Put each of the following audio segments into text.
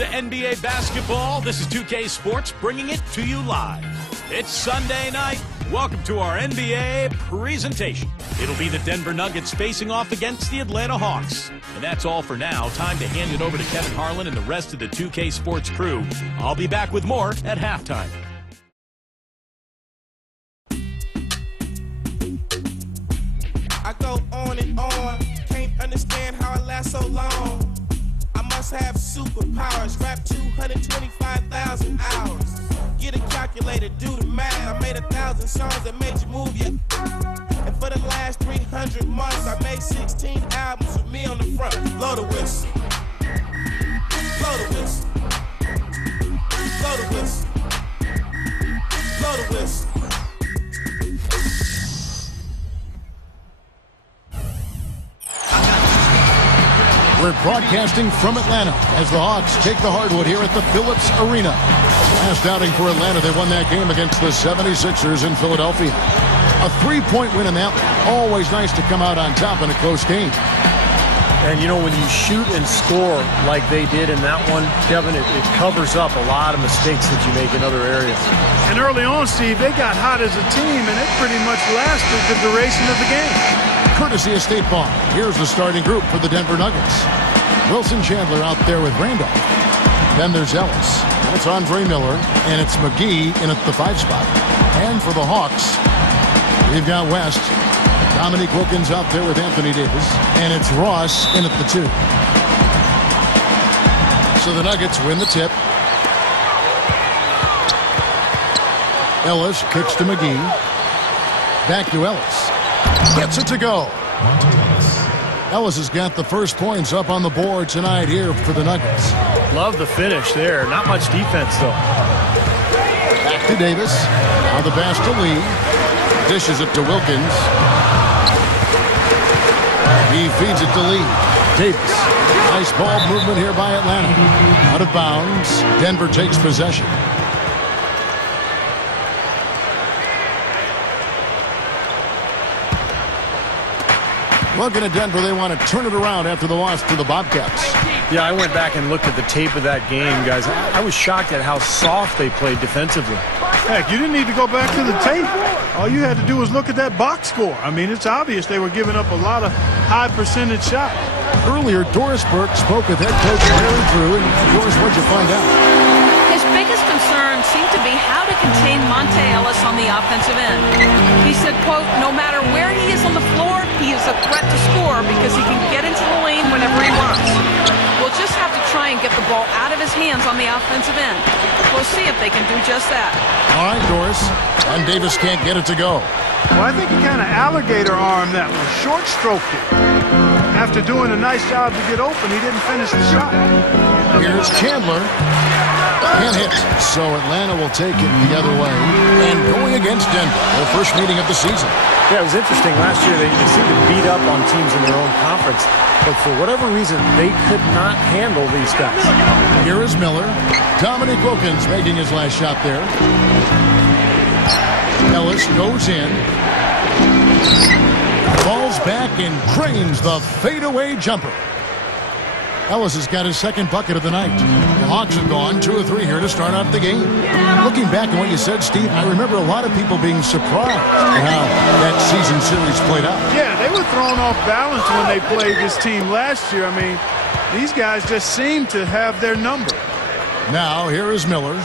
to NBA basketball. This is 2K Sports bringing it to you live. It's Sunday night. Welcome to our NBA presentation. It'll be the Denver Nuggets facing off against the Atlanta Hawks. And that's all for now. Time to hand it over to Kevin Harlan and the rest of the 2K Sports crew. I'll be back with more at halftime. I go on and on, can't understand how I last so long. I must have superpowers, rap 225,000 hours. Get a calculator, do the math. I made 1,000 songs that made you move, yeah. And for the last 300 months, I made 16 albums with me on the front. Blow the whistle. Blow the whistle. Blow the whistle. Blow the whistle. We're broadcasting from Atlanta as the Hawks take the hardwood here at the Phillips Arena. Last outing for Atlanta, they won that game against the 76ers in Philadelphia. A three-point win in that one. Always nice to come out on top in a close game. And, you know, when you shoot and score like they did in that one, Kevin, it covers up a lot of mistakes that you make in other areas. And early on, Steve, they got hot as a team, and it pretty much lasted the duration of the game. Courtesy of State Farm, here's the starting group for the Denver Nuggets. Wilson Chandler out there with Randolph. Then there's Ellis. It's Andre Miller, and it's McGee in at the 5 spot. And for the Hawks, we've got West. Dominique Wilkins out there with Anthony Davis. And it's Ross in at the 2. So the Nuggets win the tip. Ellis kicks to McGee. Back to Ellis. Gets it to go. Ellis has got the first points up on the board tonight here for the Nuggets. Love the finish there. Not much defense, though. Back to Davis. Now the pass to Lee. Dishes it to Wilkins. He feeds it to Lee. Davis. Nice ball movement here by Atlanta. Out of bounds. Denver takes possession. Looking at Denver, they want to turn it around after the loss to the Bobcats. Yeah, I went back and looked at the tape of that game, guys. I was shocked at how soft they played defensively. Heck, you didn't need to go back to the tape. All you had to do was look at that box score. I mean, it's obvious they were giving up a lot of high percentage shots. Earlier, Doris Burke spoke with head coach Larry Drew, and Doris, what'd you find out? His biggest concern seemed to be how to contain Monta Ellis on the offensive end. He said, quote, no matter where he is on the floor, he is a threat to score because he can get into the lane whenever he wants. We'll just have to try and get the ball out of his hands on the offensive end. We'll see if they can do just that. All right, Doris. And Davis can't get it to go. Well, I think he kind of alligator armed that one, short stroked it. After doing a nice job to get open, he didn't finish the shot. Here's Chandler. Can't hit. So Atlanta will take it the other way. And going against Denver, their first meeting of the season. Yeah, it was interesting. Last year, they seemed to beat up on teams in their own conference. But for whatever reason, they could not handle these guys. Here is Miller. Dominique Wilkins making his last shot there. Ellis goes in. Falls back and cranes the fadeaway jumper. Ellis has got his second bucket of the night. The Hawks have gone 2 or 3 here to start out the game. Looking back at what you said, Steve, I remember a lot of people being surprised at how that season series played out. Yeah, they were thrown off balance when they played this team last year. I mean, these guys just seem to have their number. Now, here is Miller.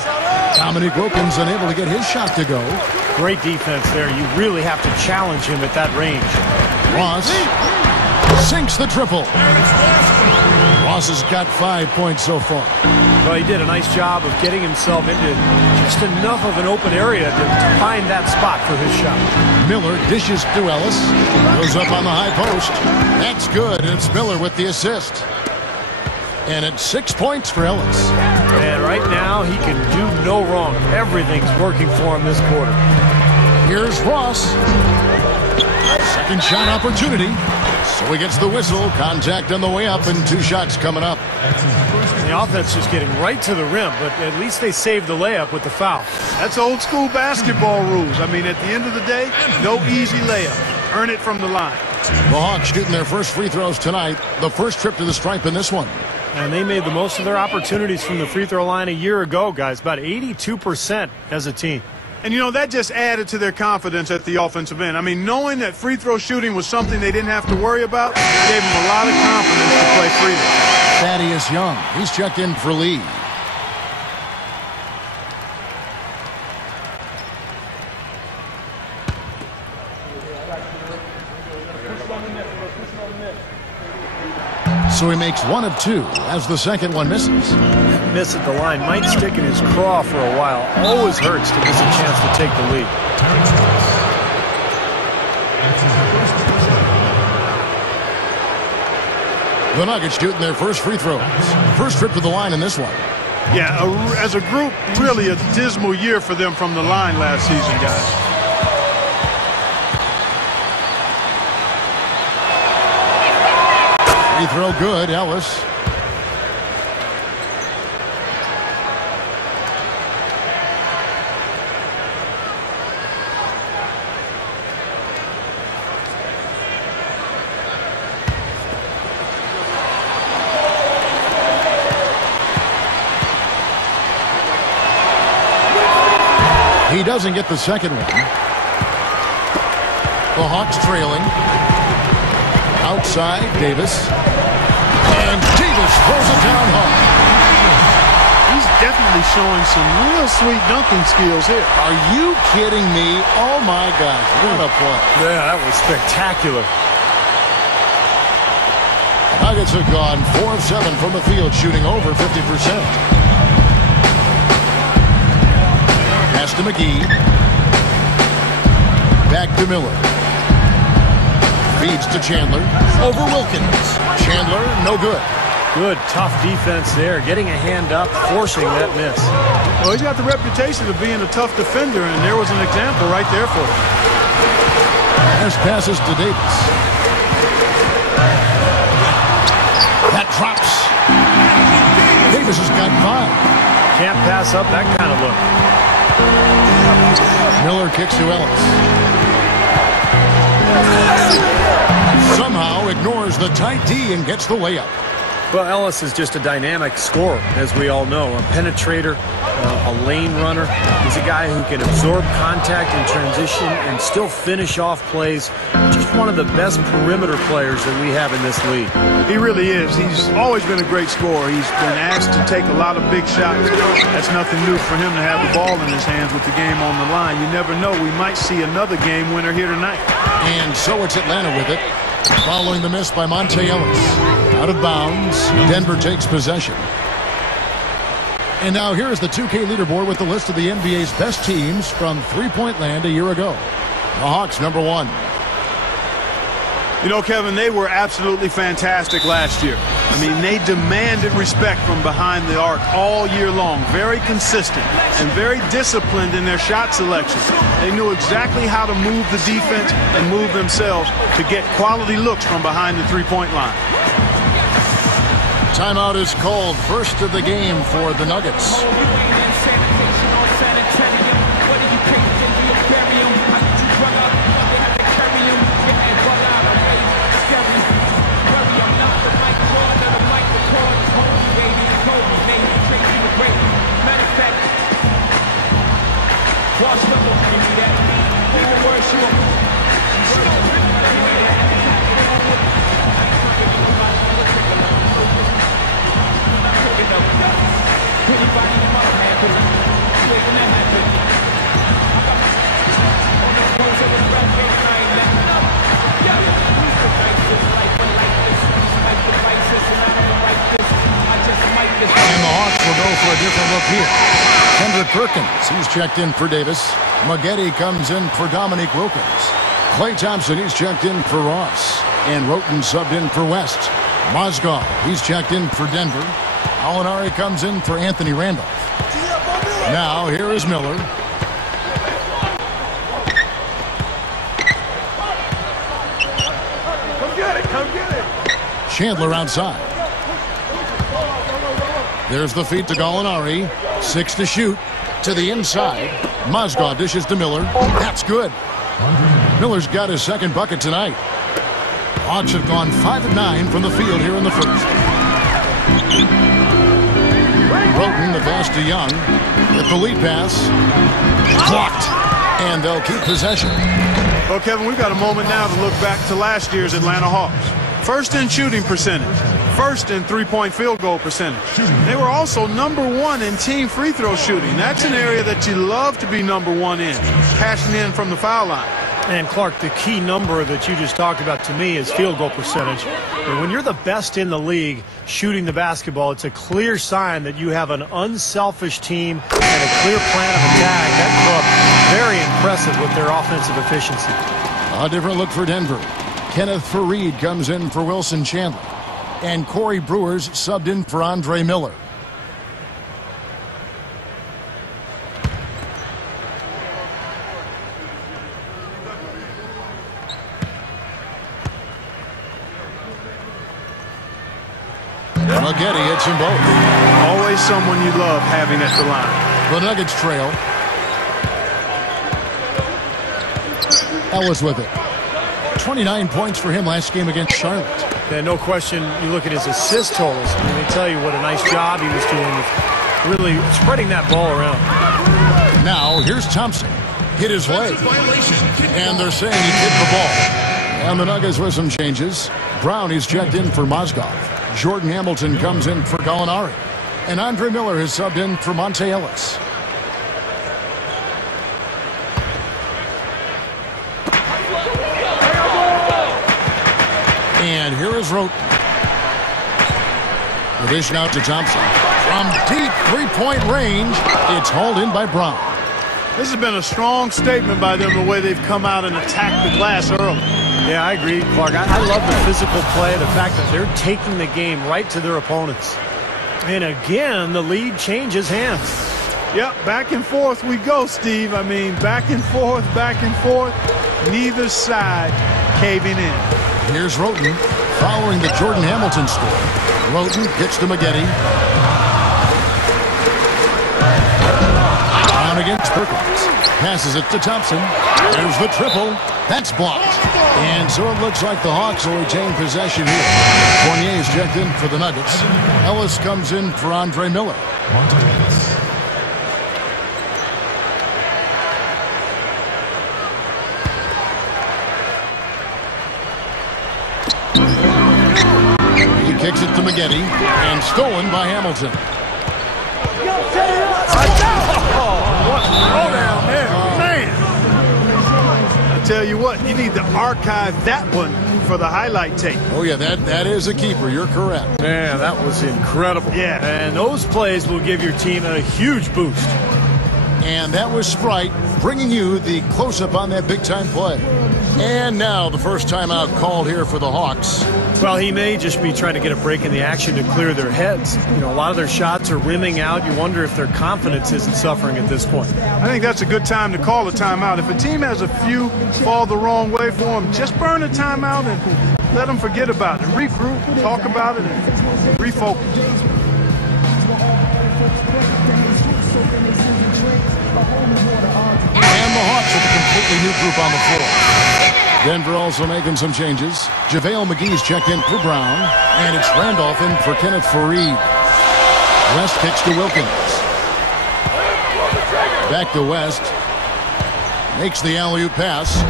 Dominique Wilkins unable to get his shot to go. Great defense there. You really have to challenge him at that range. Ross sinks the triple. Ross has got 5 points so far. Well, he did a nice job of getting himself into just enough of an open area to find that spot for his shot. Miller dishes to Ellis. Goes up on the high post. That's good, and it's Miller with the assist. And it's 6 points for Ellis. And right now, he can do no wrong. Everything's working for him this quarter. Here's Ross. Second shot opportunity. So he gets the whistle. Contact on the way up, and 2 shots coming up. The offense is getting right to the rim, but at least they saved the layup with the foul. That's old school basketball rules. I mean, at the end of the day, no easy layup. Earn it from the line. The Hawks shooting their first free throws tonight. The first trip to the stripe in this one. And they made the most of their opportunities from the free throw line a year ago, guys. About 82% as a team. And, you know, that just added to their confidence at the offensive end. I mean, knowing that free throw shooting was something they didn't have to worry about gave them a lot of confidence to play freely. Thaddeus Young, he's checked in for Lee. So he makes 1 of 2 as the second one misses. That miss at the line might stick in his craw for a while. Always hurts to miss a chance to take the lead. The Nuggets shooting their first free throws. First trip to the line in this one. Yeah, as a group, really a dismal year for them from the line last season, guys. Free throw good, Ellis. He doesn't get the second one. The Hawks trailing. Outside, Davis. And Davis throws it down hard. He's definitely showing some real sweet dunking skills here. Are you kidding me? Oh, my gosh. What a play. Yeah, that was spectacular. Nuggets have gone 4 of 7 from the field, shooting over 50%. Pass to McGee. Back to Miller. Feeds to Chandler. Over Wilkins. Chandler, no good. Good, tough defense there. Getting a hand up, forcing that miss. Well, he's got the reputation of being a tough defender, and there was an example right there for him. Pass passes to Davis. That drops. Davis has got 5. Can't pass up that kind of look. Miller kicks to Ellis. Somehow ignores the tight D and gets the layup. Well, Ellis is just a dynamic scorer, as we all know. A penetrator, a lane runner. He's a guy who can absorb contact in transition and still finish off plays. Just one of the best perimeter players that we have in this league. He really is. He's always been a great scorer. He's been asked to take a lot of big shots. That's nothing new for him to have the ball in his hands with the game on the line. You never know. We might see another game winner here tonight. And so it's Atlanta with it. Following the miss by Monta Ellis. Out of bounds. Denver takes possession. And now here's the 2K leaderboard with the list of the NBA's best teams from three-point land a year ago. The Hawks, number 1. You know, Kevin, they were absolutely fantastic last year. I mean, they demanded respect from behind the arc all year long. Very consistent and very disciplined in their shot selection. They knew exactly how to move the defense and move themselves to get quality looks from behind the three-point line. Timeout is called. First of the game for the Nuggets. And the Hawks will go for a different look here. Kendrick Perkins, he's checked in for Davis. Maggette comes in for Dominique Wilkins. Klay Thompson, he's checked in for Ross. And Roten subbed in for West. Mozgov, he's checked in for Denver. Alinari comes in for Anthony Randolph. Now here is Miller. Come get it, come get it. Chandler outside. There's the feed to Gallinari. 6 to shoot. To the inside. Mozgov dishes to Miller. That's good. Miller's got his second bucket tonight. Hawks have gone 5 of 9 from the field here in the first. Broughton, the pass to Young. With the lead pass. Blocked. And they'll keep possession. Well, Kevin, we've got a moment now to look back to last year's Atlanta Hawks. First in shooting percentage. First in three-point field goal percentage. They were also #1 in team free throw shooting. That's an area that you love to be #1 in. Cashing in from the foul line. And, Clark, the key number that you just talked about to me is field goal percentage. And when you're the best in the league shooting the basketball, it's a clear sign that you have an unselfish team and a clear plan of attack. That club, very impressive with their offensive efficiency. A different look for Denver. Kenneth Faried comes in for Wilson Chandler. And Corey Brewer's subbed in for Andre Miller. Maggette hits them both. Always someone you love having at the line. The Nuggets trail. Ellis with it. 29 points for him last game against Charlotte. Yeah, no question. You look at his assist totals, and they tell you what a nice job he was doing with really spreading that ball around. Now, here's Thompson. Hit his leg. And they're saying he hit the ball. And the Nuggets with some changes. Brown is checked in for Mozgov. Jordan Hamilton comes in for Gallinari. And Andre Miller has subbed in for Monta Ellis. And here is Roten. The dish out to Thompson. From deep three-point range, it's hauled in by Brown. This has been a strong statement by them, the way they've come out and attacked the glass early. Yeah, I agree, Clark. I love the physical play, the fact that they're taking the game right to their opponents. And again, the lead changes hands. Yep, back and forth we go, Steve. I mean, back and forth, neither side caving in. Here's Roten following the Jordan Hamilton score. Roten gets to Maggette. Down against Perkins. Passes it to Thompson. There's the triple. That's blocked. And so it looks like the Hawks will retain possession here. Fournier is checked in for the Nuggets. Ellis comes in for Andre Miller. Monta Ellis. He kicks it to Maggette and stolen by Hamilton. Oh, down there, man. I tell you what, you need to archive that one for the highlight tape. Oh, yeah, that is a keeper. You're correct. Man, that was incredible. Yeah. And those plays will give your team a huge boost. And that was Sprite bringing you the close-up on that big-time play. And now the first timeout called here for the Hawks. Well, he may just be trying to get a break in the action to clear their heads. You know, a lot of their shots are rimming out. You wonder if their confidence isn't suffering at this point. I think that's a good time to call a timeout. If a team has a few fall the wrong way for them, just burn a timeout and let them forget about it. Regroup, talk about it, and refocus. And the Hawks with a completely new group on the floor. Denver also making some changes. JaVale McGee's checked in for Brown. And it's Randolph in for Kenneth Faried. West kicks to Wilkins. Back to West. Makes the alley-oop pass.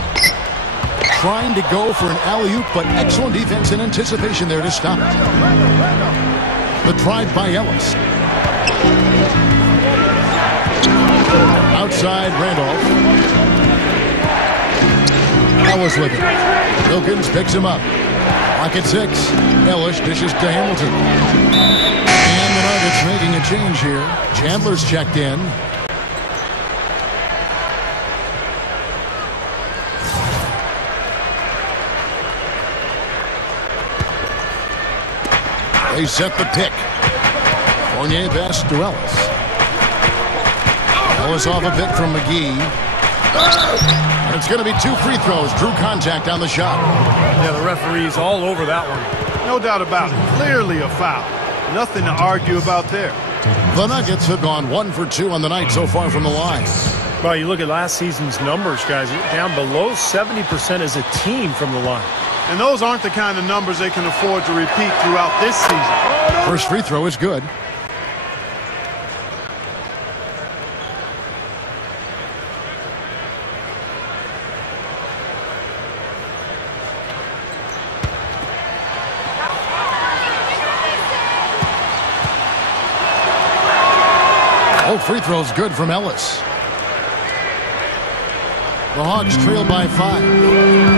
Trying to go for an alley-oop, but excellent defense and anticipation there to stop it. The drive by Ellis. Outside Randolph. Ellis with it. Wilkins picks him up. Lock at 6. Ellis dishes to Hamilton. And the Nuggets making a change here. Chandler's checked in. They set the pick. Fournier pass to Ellis. Ellis off a pick from McGee. And it's going to be 2 free throws. Drew contact on the shot. Yeah, the referee's all over that one. No doubt about it. Clearly a foul. Nothing to argue about there. The Nuggets have gone 1 for 2 on the night so far from the line. Well, you look at last season's numbers, guys. Down below 70% as a team from the line. And those aren't the kind of numbers they can afford to repeat throughout this season. First free throw is good. Oh, free throw's good from Ellis. The Hawks trail by 5.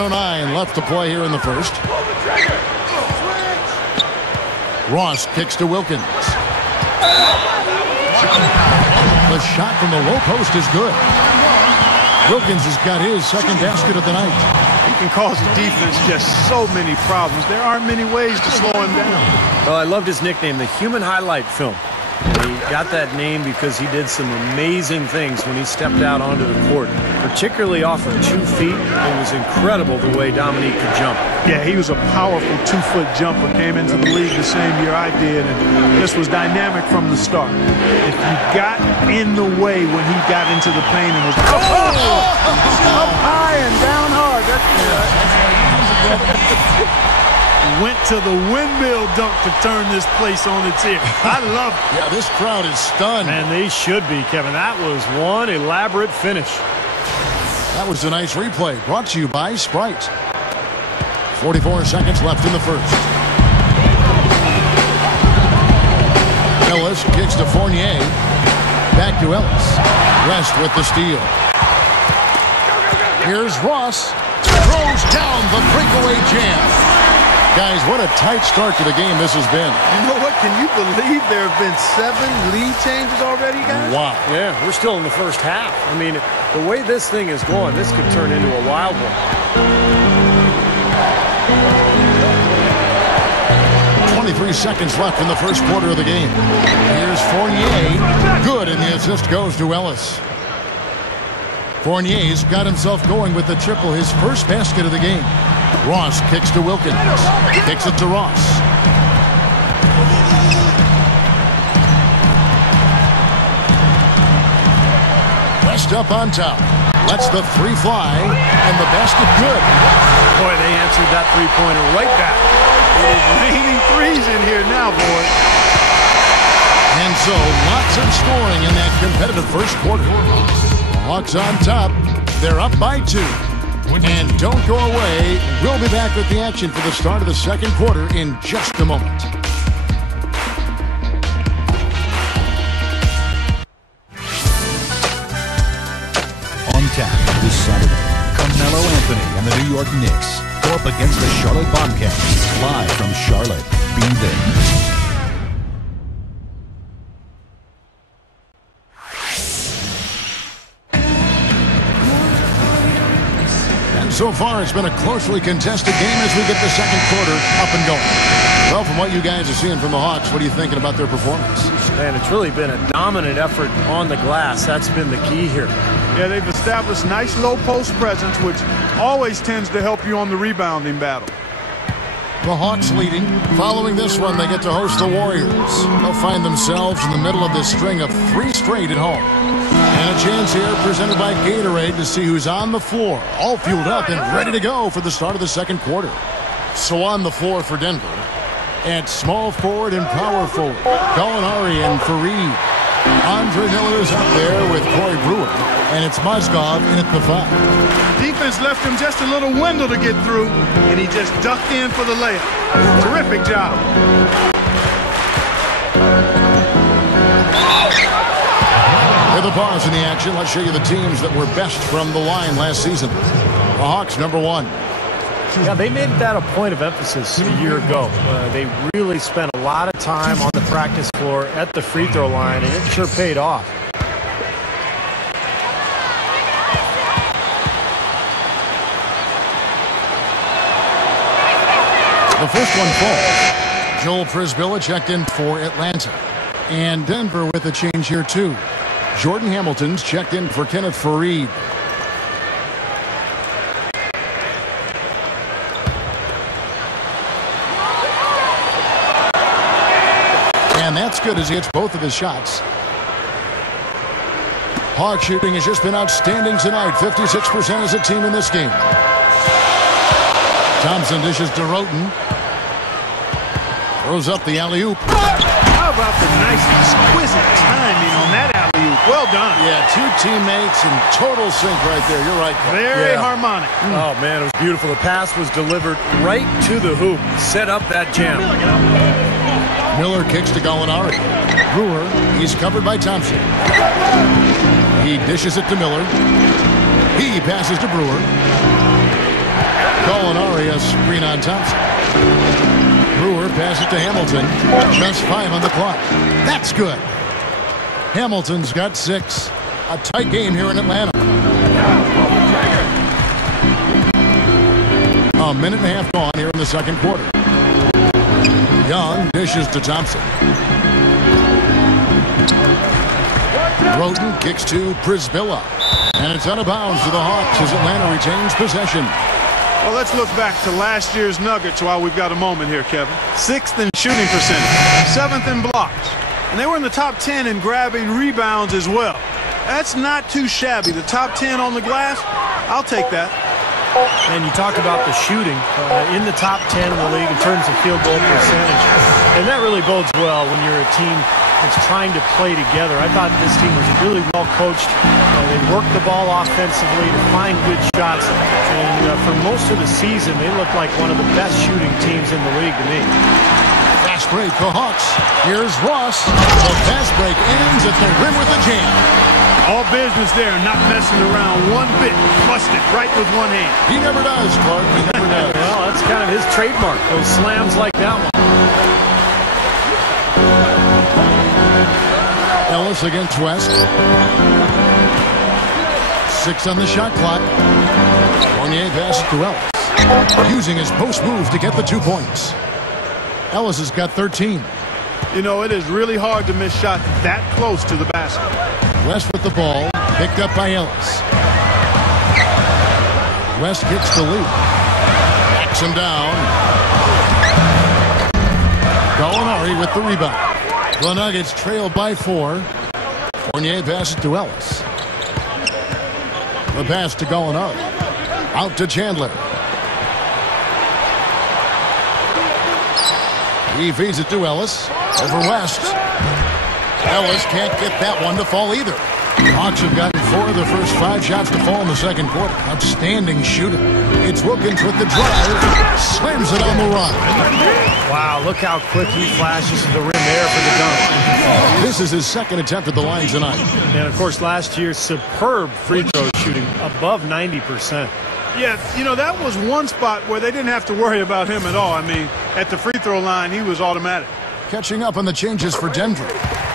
1:09 left to play here in the first. Ross kicks to Wilkins. The shot from the low post is good. Wilkins has got his second basket of the night. He can cause the defense just so many problems. There aren't many ways to slow him down. Well, I loved his nickname, the Human Highlight Film. He got that name because he did some amazing things when he stepped out onto the court, particularly off of 2 feet. It was incredible the way Dominique could jump. Yeah, he was a powerful 2-foot jumper, came into the league the same year I did, and this was dynamic from the start. If you got in the way when he got into the paint and was up high and down hard, went to the windmill dunk to turn this place on its ear. I love it. Yeah, this crowd is stunned. Man, they should be, Kevin. That was one elaborate finish. That was a nice replay brought to you by Sprite. 44 seconds left in the first. Ellis kicks to Fournier. Back to Ellis. West with the steal. Here's Ross. Throws down the breakaway jam. Guys, what a tight start to the game this has been. You know what? Can you believe there have been 7 lead changes already, guys? Wow. Yeah, we're still in the first half. I mean, the way this thing is going, this could turn into a wild one. 23 seconds left in the first quarter of the game. Here's Fournier. Good, and the assist goes to Ellis. Fournier's got himself going with the triple, his first basket of the game. Ross kicks to Wilkins. Kicks it to Ross. West up on top. Lets the three fly, and the basket good. Boy, they answered that three-pointer right back. It is raining threes in here now, boy. And so, lots of scoring in that competitive first quarter. Hawks on top. They're up by 2. And don't go away. We'll be back with the action for the start of the second quarter in just a moment. On tap this Saturday, Carmelo Anthony and the New York Knicks go up against the Charlotte Bobcats. Live from Charlotte. Be there. So far, it's been a closely contested game as we get the second quarter up and going. Well, from what you guys are seeing from the Hawks, what are you thinking about their performance? Man, it's really been a dominant effort on the glass. That's been the key here. Yeah, they've established nice low post presence, which always tends to help you on the rebounding battle. The Hawks leading. Following this one, they get to host the Warriors. They'll find themselves in the middle of this string of 3 straight at home. And a chance here presented by Gatorade to see who's on the floor, all fueled up and ready to go for the start of the second quarter. So on the floor for Denver, at small forward and power forward, Gallinari and Fareed. Andre Miller is up there with Corey Brewer, and it's Mozgov in at the 5. Defense left him just a little window to get through, and he just ducked in for the layup. Terrific job. With a pause in the action, let's show you the teams that were best from the line last season. The Hawks, number 1. Yeah, they made that a point of emphasis a year ago. They really spent a lot of time on the practice floor at the free throw line, and it sure paid off. The first one falls. Joel Prisbilla checked in for Atlanta. And Denver with a change here, too. Jordan Hamilton's checked in for Kenneth Fareed. And that's good as he hits both of his shots. Hawk shooting has just been outstanding tonight. 56% as a team in this game. Thompson dishes to Roten. Throws up the alley-oop. How about the nice, exquisite timing on that alley-oop? Well done. Yeah, 2 teammates in total sync right there. You're right. Very harmonic. Oh, man, it was beautiful. The pass was delivered right to the hoop. Set up that jam. Miller kicks to Gallinari. Brewer, he's covered by Thompson. He dishes it to Miller. He passes to Brewer. Gallinari a screen on Thompson. Brewer passes to Hamilton. Just 5 on the clock. That's good. Hamilton's got 6. A tight game here in Atlanta. A minute and a half gone here in the second quarter. Young dishes to Thompson. Roten kicks to Prisbilla. And it's out of bounds to the Hawks as Atlanta retains possession. Well, let's look back to last year's Nuggets while we've got a moment here, Kevin. 6th in shooting percentage, 7th in blocks. And they were in the top 10 in grabbing rebounds as well. That's not too shabby. The top 10 on the glass, I'll take that. And you talk about the shooting in the top 10 in the league in terms of field goal percentage. And that really bodes well when you're a team that's trying to play together. I thought this team was really well coached. They worked the ball offensively to find good shots. And for most of the season, they looked like one of the best shooting teams in the league to me. Fast break for Hawks. Here's Ross. The fast break ends at the rim with a jam. All business there, not messing around one bit. Flushed it right with one hand. He never does, Clark. He never does. Well, that's kind of his trademark, those slams like that one. Ellis against West. 6 on the shot clock. Fournier passes to Ellis, using his post move to get the 2 points. Ellis has got 13. You know, it is really hard to miss shots that close to the basket. West with the ball, picked up by Ellis. West gets the lead. Backs him down. Gallinari with the rebound. The Nuggets trail by 4. Fournier passes to Ellis. The pass to Gallinari. Out to Chandler. He feeds it to Ellis. Over West. Ellis can't get that one to fall either. Hawks have gotten 4 of the first 5 shots to fall in the second quarter. Outstanding shooting. It's Wilkins with the drive. Slams it on the run. Wow, look how quick he flashes to the rim there for the dunk. This is his second attempt at the line tonight. And, of course, last year's superb free throw shooting, above 90%. Yeah, you know, that was one spot where they didn't have to worry about him at all. I mean, at the free throw line, he was automatic. Catching up on the changes for Denver.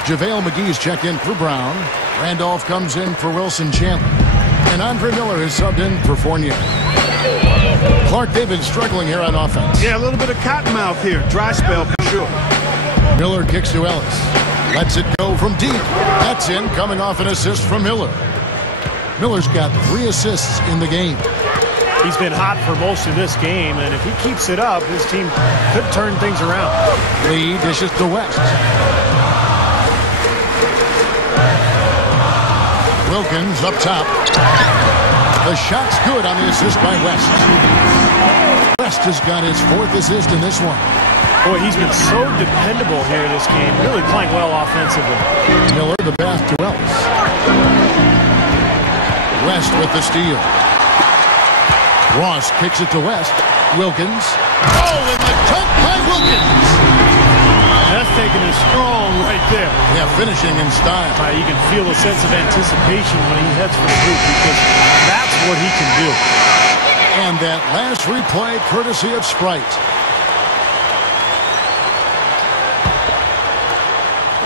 JaVale McGee's checked in for Brown. Randolph comes in for Wilson Chandler. And Andre Miller is subbed in for Fournier. Clark Davis struggling here on offense. Yeah, a little bit of cottonmouth here. Dry spell for sure. Miller kicks to Ellis. Lets it go from deep. That's in, coming off an assist from Miller. Miller's got 3 assists in the game. He's been hot for most of this game, and if he keeps it up, his team could turn things around. Lee dishes to West. Wilkins up top. The shot's good on the assist by West. West has got his 4th assist in this one. Boy, he's been so dependable here this game, really playing well offensively. Miller the pass to Ellis. West with the steal. Ross kicks it to West. Wilkins. Oh, and the dunk by Wilkins. That's taking it strong right there. Yeah, finishing in style. You can feel a sense of anticipation when he heads for the hoop because that's what he can do. And that last replay courtesy of Sprite.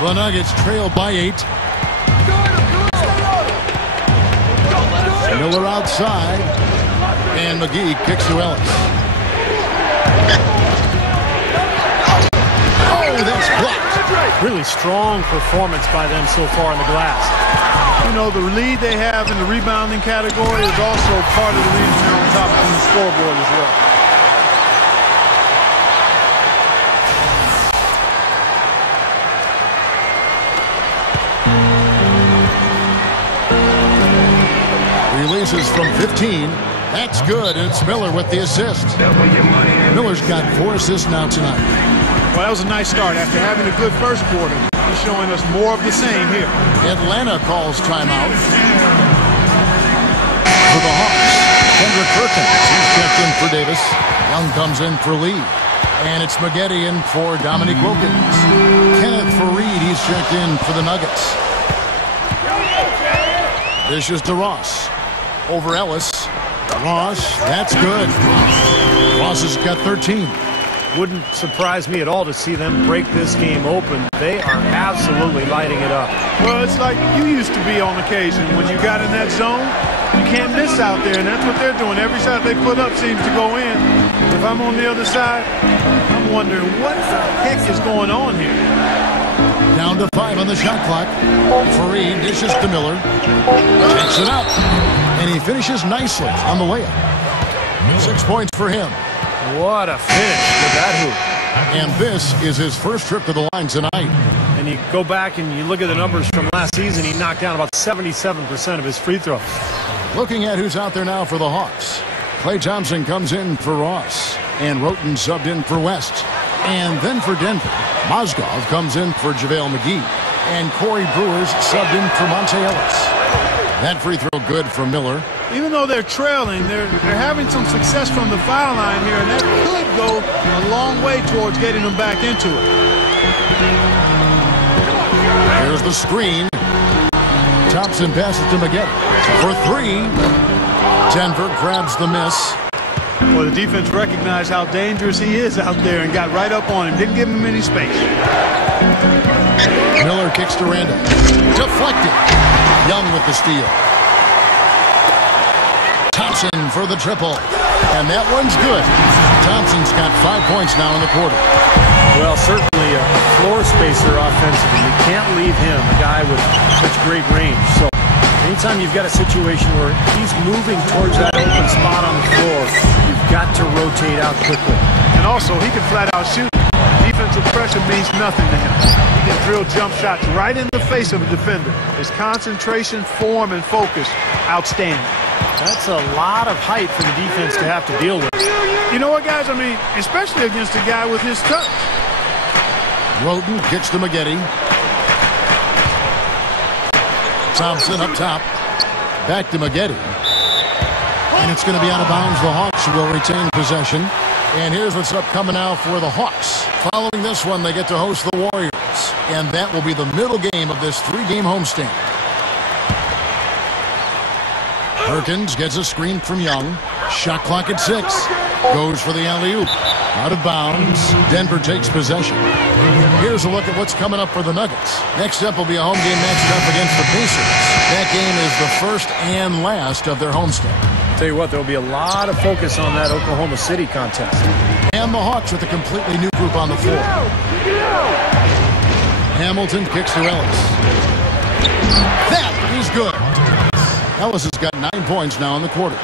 The Nuggets trail by 8. Miller outside. And McGee kicks to Ellis. Oh, that's blocked. Really strong performance by them so far in the glass. You know, the lead they have in the rebounding category is also part of the reason they're on top on the scoreboard as well. Releases from 15. That's good. It's Miller with the assist. Miller's got 4 assists now tonight. Well, that was a nice start. After having a good first quarter, he's showing us more of the same here. Atlanta calls timeout. For the Hawks, Kendrick Perkins. He's checked in for Davis. Young comes in for Lee. And it's Maggette in for Dominique Wilkins. Kenneth for Reed. He's checked in for the Nuggets. Dishes to Ross. Over Ellis. Ross, that's good. Ross has got 13. Wouldn't surprise me at all to see them break this game open. They are absolutely lighting it up. Well, it's like you used to be on occasion. When you got in that zone, you can't miss out there, and that's what they're doing. Every shot they put up seems to go in. If I'm on the other side, I'm wondering what the heck is going on here. Down to 5 on the shot clock. Fareed dishes to Miller. Takes it up. And he finishes nicely on the layup. 6 points for him. What a finish with that hoop. And this is his first trip to the line tonight. And you go back and you look at the numbers from last season, he knocked down about 77% of his free throws. Looking at who's out there now for the Hawks. Klay Thompson comes in for Ross. And Roten subbed in for West. And then for Denver, Mozgov comes in for JaVale McGee. And Corey Brewer's subbed in for Monta Ellis. That free throw good from Miller. Even though they're trailing, they're having some success from the foul line here, and that could go a long way towards getting them back into it. Here's the screen. Thompson passes to McGee for 3. Denver grabs the miss. Well, the defense recognized how dangerous he is out there and got right up on him. Didn't give him any space. Miller kicks to Randall. Deflected. Young with the steal. Thompson for the triple. And that one's good. Thompson's got 5 points now in the quarter. Well, certainly a floor spacer offensively. You can't leave him, a guy with such great range. So anytime you've got a situation where he's moving towards that open spot on the floor, you've got to rotate out quickly. And also, he can flat out shoot. Defensive pressure means nothing to him. He can drill jump shots right in the face of a defender. His concentration, form, and focus, outstanding. That's a lot of height for the defense to have to deal with. You know what, guys? I mean, especially against a guy with his touch. Roten kicks to McGee. Thompson up top. Back to McGee. And it's going to be out of bounds. The Hawks will retain possession. And here's what's upcoming now for the Hawks. Following this one, they get to host the Warriors. And that will be the middle game of this 3-game homestand. Perkins gets a screen from Young. Shot clock at 6. Goes for the alley-oop. Out of bounds. Denver takes possession. Here's a look at what's coming up for the Nuggets. Next up will be a home game matched up against the Pacers. That game is the first and last of their homestand. Tell you what, there'll be a lot of focus on that Oklahoma City contest. And the Hawks with a completely new group on the floor. Hamilton kicks to Ellis. That is good. Ellis has got 9 points now in the quarter.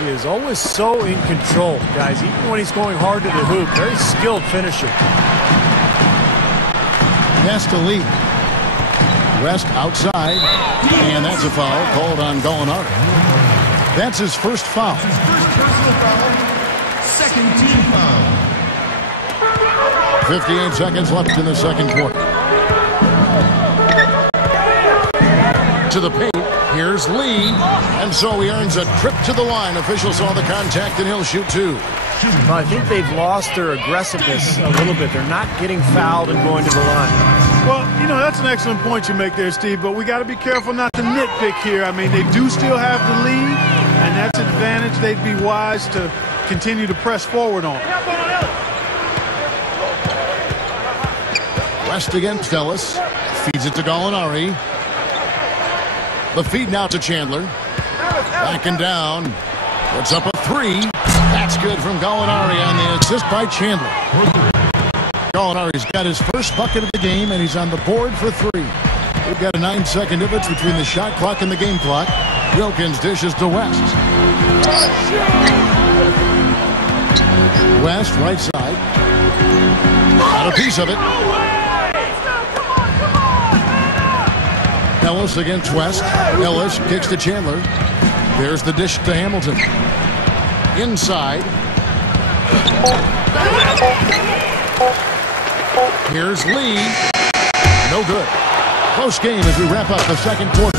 He is always so in control, guys. Even when he's going hard to the hoop, very skilled finisher. Pass to Lee. West outside. And that's a foul called on Gallinari. That's his first foul. Second team foul. 58 seconds left in the second quarter. To the paint. Here's Lee. And so he earns a trip to the line. Officials saw the contact and he'll shoot 2. Well, I think they've lost their aggressiveness a little bit. They're not getting fouled and going to the line. Well, you know, that's an excellent point you make there, Steve, but we got to be careful not to nitpick here. I mean, they do still have the lead, and that's an advantage they'd be wise to continue to press forward on. West against Ellis. Feeds it to Gallinari. The feed now to Chandler. Backing down. Puts up a 3. That's good from Gallinari on the assist by Chandler. Gallinari's got his first bucket of the game, and he's on the board for 3. We've got a 9-second difference between the shot clock and the game clock. Wilkins dishes to West. West, right side. Got a piece of it. Ellis against West. Ellis kicks to Chandler. There's the dish to Hamilton. Inside. Here's Lee. No good. Close game as we wrap up the second quarter.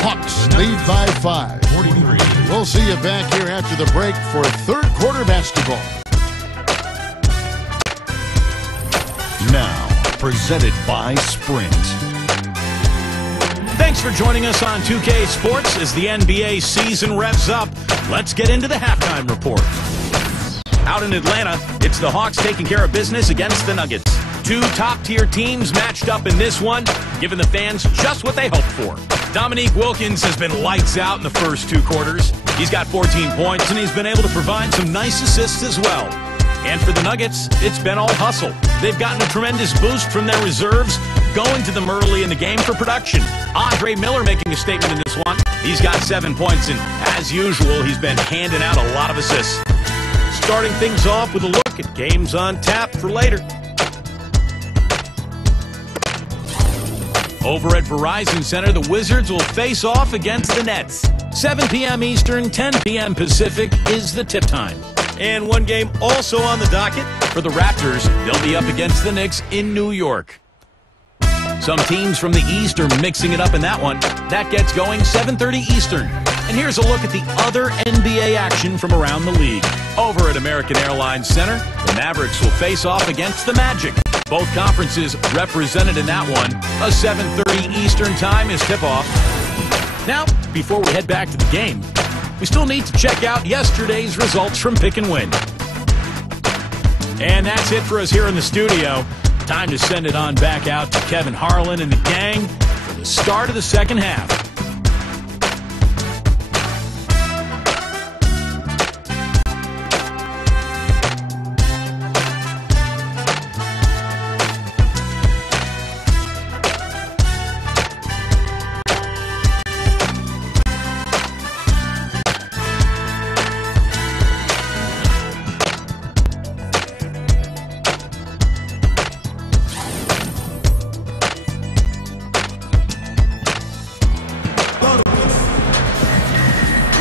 Hawks lead by 5. We'll see you back here after the break for third quarter basketball. Now, presented by Sprint. Thanks for joining us on 2K Sports as the NBA season revs up. Let's get into the halftime report. Out in Atlanta, it's the Hawks taking care of business against the Nuggets. Two top-tier teams matched up in this one, giving the fans just what they hoped for. Dominique Wilkins has been lights out in the first two quarters. He's got 14 points, and he's been able to provide some nice assists as well. And for the Nuggets, it's been all hustle. They've gotten a tremendous boost from their reserves, going to them early in the game for production. Andre Miller making a statement in this one. He's got 7 points, and as usual, he's been handing out a lot of assists. Starting things off with a look at games on tap for later. Over at Verizon Center, the Wizards will face off against the Nets. 7 p.m. Eastern, 10 p.m. Pacific is the tip time. And one game also on the docket for the Raptors. They'll be up against the Knicks in New York. Some teams from the East are mixing it up in that one. That gets going 7:30 Eastern. And here's a look at the other NBA action from around the league. Over at American Airlines Center, the Mavericks will face off against the Magic. Both conferences represented in that one. A 7:30 Eastern time is tip-off. Now, before we head back to the game, we still need to check out yesterday's results from Pick and Win. And that's it for us here in the studio. Time to send it on back out to Kevin Harlan and the gang for the start of the second half.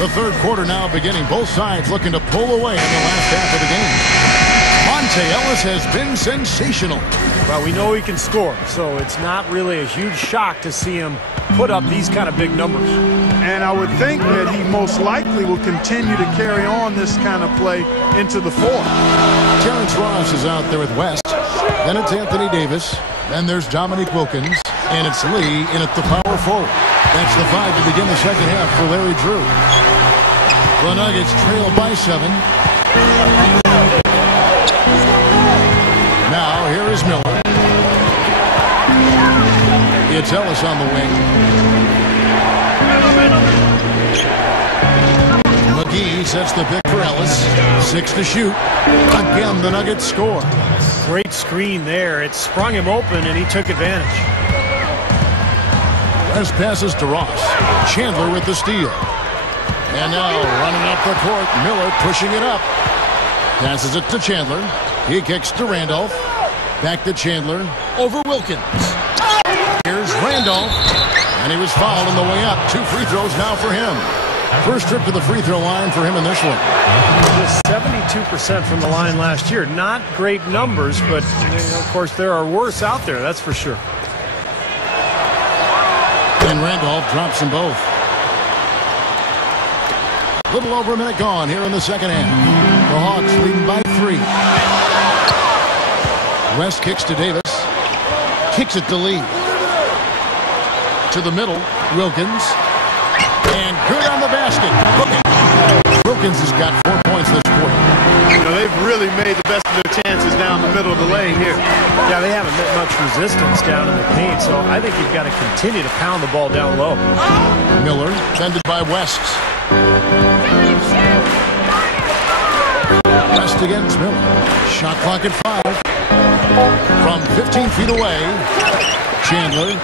The third quarter now beginning. Both sides looking to pull away in the last half of the game. Monta Ellis has been sensational. Well, we know he can score, so it's not really a huge shock to see him put up these kind of big numbers. And I would think that he most likely will continue to carry on this kind of play into the fourth. Terrence Ross is out there with West. Then it's Anthony Davis. Then there's Dominique Wilkins. And it's Lee in at the power forward. That's the 5 to begin the second half for Larry Drew. The Nuggets trail by 7. Now here is Miller. It's Ellis on the wing. McGee sets the pick for Ellis. 6 to shoot. Again, the Nuggets score. Great screen there. It sprung him open, and he took advantage. West passes to Ross. Chandler with the steal. And now running up the court, Miller pushing it up. Passes it to Chandler. He kicks to Randolph. Back to Chandler. Over Wilkins. Here's Randolph. And he was fouled on the way up. 2 free throws now for him. First trip to the free throw line for him in this one. Just 72% from the line last year. Not great numbers, but of course there are worse out there, that's for sure. And Randolph drops them both. Little over a minute gone here in the second half. The Hawks leading by 3. West kicks to Davis. Kicks it to Lee. To the middle, Wilkins. And good on the basket. Wilkins has got 4 points this quarter. You know, they've really made the best of their chances down the middle of the lane here. Yeah, they haven't met much resistance down in the paint, so I think you've got to continue to pound the ball down low. Miller, defended by West. West against Miller. Shot clock at 5. From 15 feet away, Chandler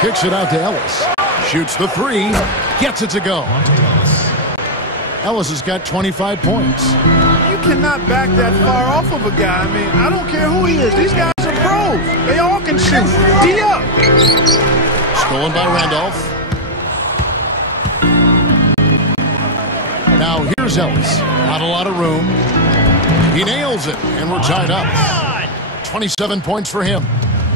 kicks it out to Ellis. Shoots the 3. Gets it to go. Ellis has got 25 points. You cannot back that far off of a guy. I mean, I don't care who he is. These guys are pros. They all can shoot. D up. Stolen by Randolph. Now here's Ellis. Not a lot of room. He nails it, and we're tied up. 27 points for him.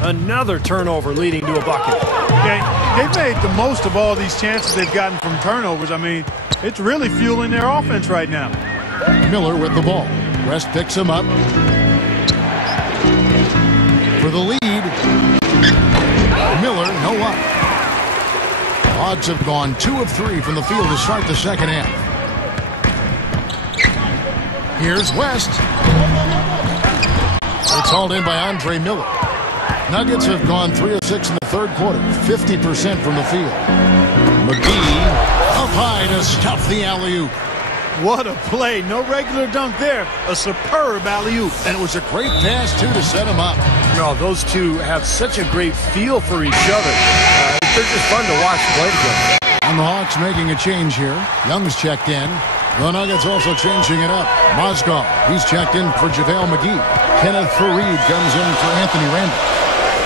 Another turnover leading to a bucket. Okay, they've made the most of all these chances they've gotten from turnovers. I mean, it's really fueling their offense right now. Miller with the ball. West picks him up. For the lead. Miller, no up. Hogs have gone 2 of 3 from the field to start the second half. Here's West. It's hauled in by Andre Miller. Nuggets have gone 3 of 6 in the third quarter, 50% from the field. McGee up high to stuff the alley-oop. What a play. No regular dunk there. A superb alley-oop. And it was a great pass, too, to set him up. No, those two have such a great feel for each other. They're just fun to watch play together. And the Hawks making a change here. Young's checked in. The Nuggets also changing it up. Mozgov, he's checked in for JaVale McGee. Kenneth Faried comes in for Anthony Randall.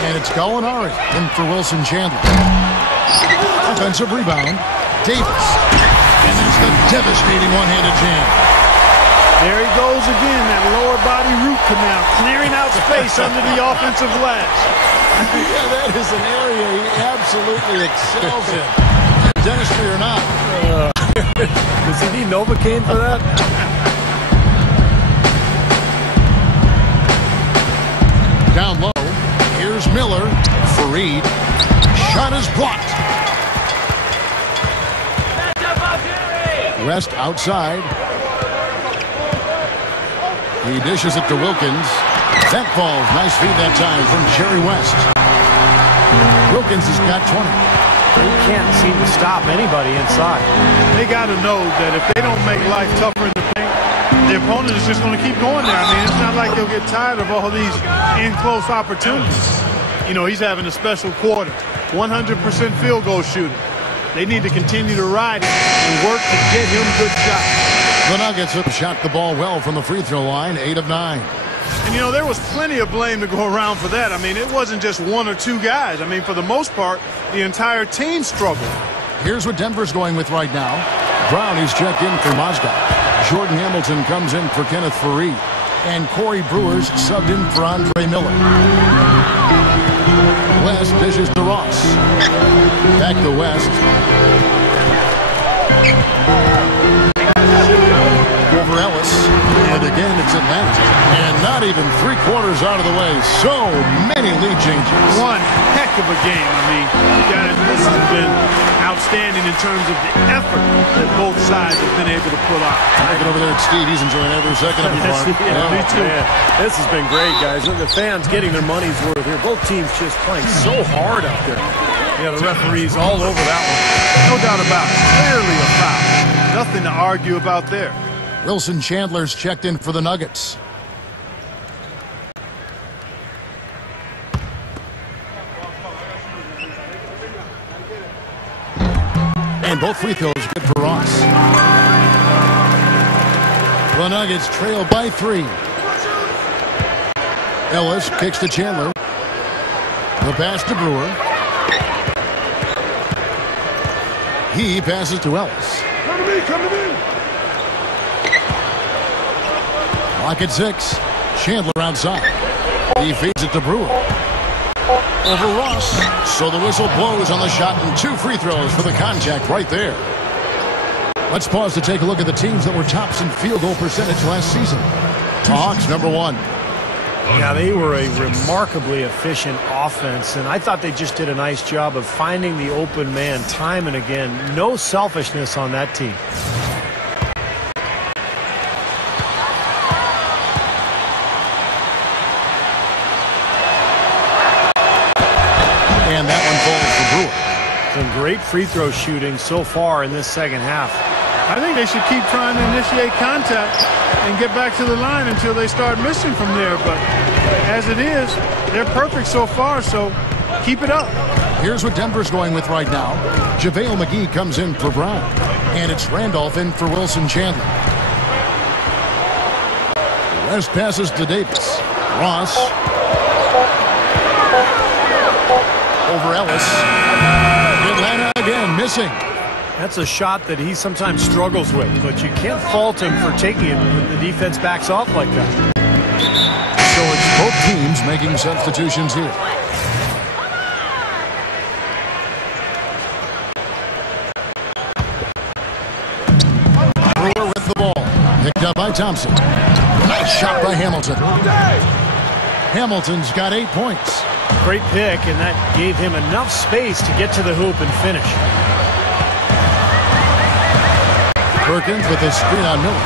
And it's Gallinari in for Wilson Chandler. Offensive rebound, Davis. And there's the devastating one-handed jam. There he goes again, that lower body root canal, clearing out space under the offensive glass. Yeah, that is an area he absolutely excels in. Dentistry or not. Does he need Novocaine for that? Down low, here's Miller. Faried. Shot is blocked. West outside. He dishes it to Wilkins. That falls. Nice feed that time from Jerry West. Wilkins has got 20. He can't seem to stop anybody inside. They got to know that if they don't make life tougher in the paint, the opponent is just going to keep going there. I mean, it's not like they'll get tired of all these in-close opportunities. You know, he's having a special quarter. 100% field goal shooting. They need to continue to ride it and work to get him good shots. The Nuggets have shot the ball well from the free throw line, 8 of 9. And, you know, there was plenty of blame to go around for that. I mean, it wasn't just 1 or 2 guys. I mean, for the most part, the entire team struggled. Here's what Denver's going with right now. Brown, he's checked in for Mozgov. Jordan Hamilton comes in for Kenneth Faried. And Corey Brewer's subbed in for Andre Miller. West dishes to Ross. Back to West. Over Ellis. And again, it's Atlanta. And not even 3/4 out of the way. So many lead changes. One heck of a game. I mean, guys, this has been outstanding in terms of the effort that both sides have been able to pull out. Looking over there at Steve. He's enjoying every second of it. Me too. Man, this has been great, guys. The fans getting their money's worth here. Both teams just playing so hard out there. Yeah, the referees all over that one. No doubt about it. Clearly a foul. Nothing to argue about there. Wilson Chandler's checked in for the Nuggets. And both free throws good for Ross. The Nuggets trail by 3. Ellis kicks to Chandler. The pass to Brewer. He passes to Ellis. Come to me, come to me. Lock at 6. Chandler outside. He feeds it to Brewer. Over Ross. So the whistle blows on the shot and 2 free throws for the contact right there. Let's pause to take a look at the teams that were tops in field goal percentage last season. Hawks, number 1. Yeah, they were a remarkably efficient offense, and I thought they just did a nice job of finding the open man time and again. No selfishness on that team. And that one falls for Brewer. Some great free throw shooting so far in this second half. I think they should keep trying to initiate contact and get back to the line until they start missing from there. But as it is, they're perfect so far, so keep it up. Here's what Denver's going with right now. JaVale McGee comes in for Brown. And it's Randolph in for Wilson Chandler. West passes to Davis. Ross. Over Ellis. Atlanta again missing. That's a shot that he sometimes struggles with, but you can't fault him for taking it when the defense backs off like that. So it's both teams making substitutions here. Brewer with the ball. Picked up by Thompson. Nice shot by Hamilton. Hamilton's got 8 points. Great pick, and that gave him enough space to get to the hoop and finish. Wilkins with a screen on Miller.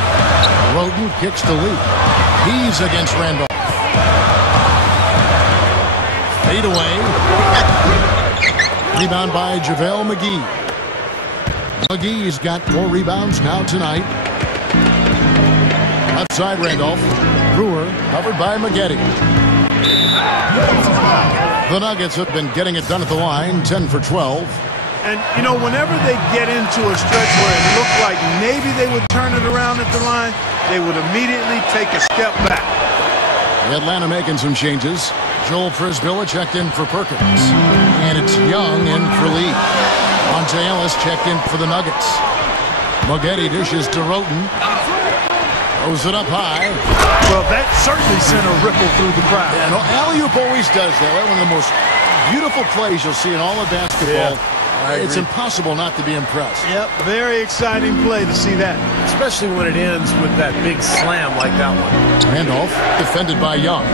Roden kicks to Lee. He's against Randolph. Fade away. Rebound by JaVale McGee. McGee's got 4 rebounds now tonight. Left side Randolph. Brewer covered by Maggette. The Nuggets have been getting it done at the line, 10 for 12. And, you know, whenever they get into a stretch where it looked like maybe they would turn it around at the line, they would immediately take a step back. Atlanta making some changes. Joel Prisbilla checked in for Perkins. And it's Young in for Lee. Monta Ellis checked in for the Nuggets. Maggette dishes to Roten. Throws it up high. Well, that certainly sent a ripple through the crowd. Yeah, no, alley-oop always does that. That's one of the most beautiful plays you'll see in all of basketball. Yeah, it's impossible not to be impressed. Yep, very exciting play to see that. Especially when it ends with that big slam like that one. Randolph defended by Young.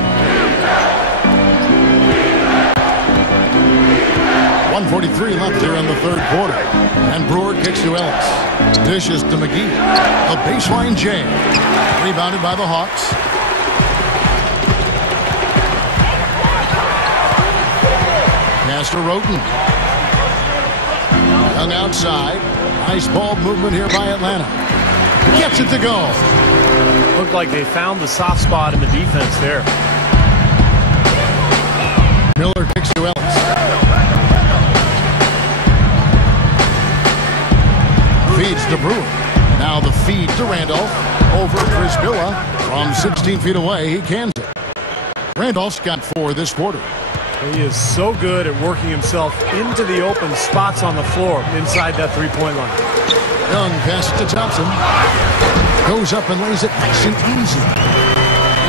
1:43 left here in the third quarter. And Brewer kicks to Ellis. Dishes to McGee. A baseline jam. Rebounded by the Hawks. Pass to Roten. Young outside. Nice ball movement here by Atlanta. Gets it to go. Looked like they found the soft spot in the defense there. Miller kicks to Ellis. Feeds to Brewer. Now the feed to Randolph. Over Prisbilla. From 16 feet away, he cans it. Randolph's got 4 this quarter. He is so good at working himself into the open spots on the floor inside that three-point line. Young passes to Thompson. Goes up and lays it nice and easy.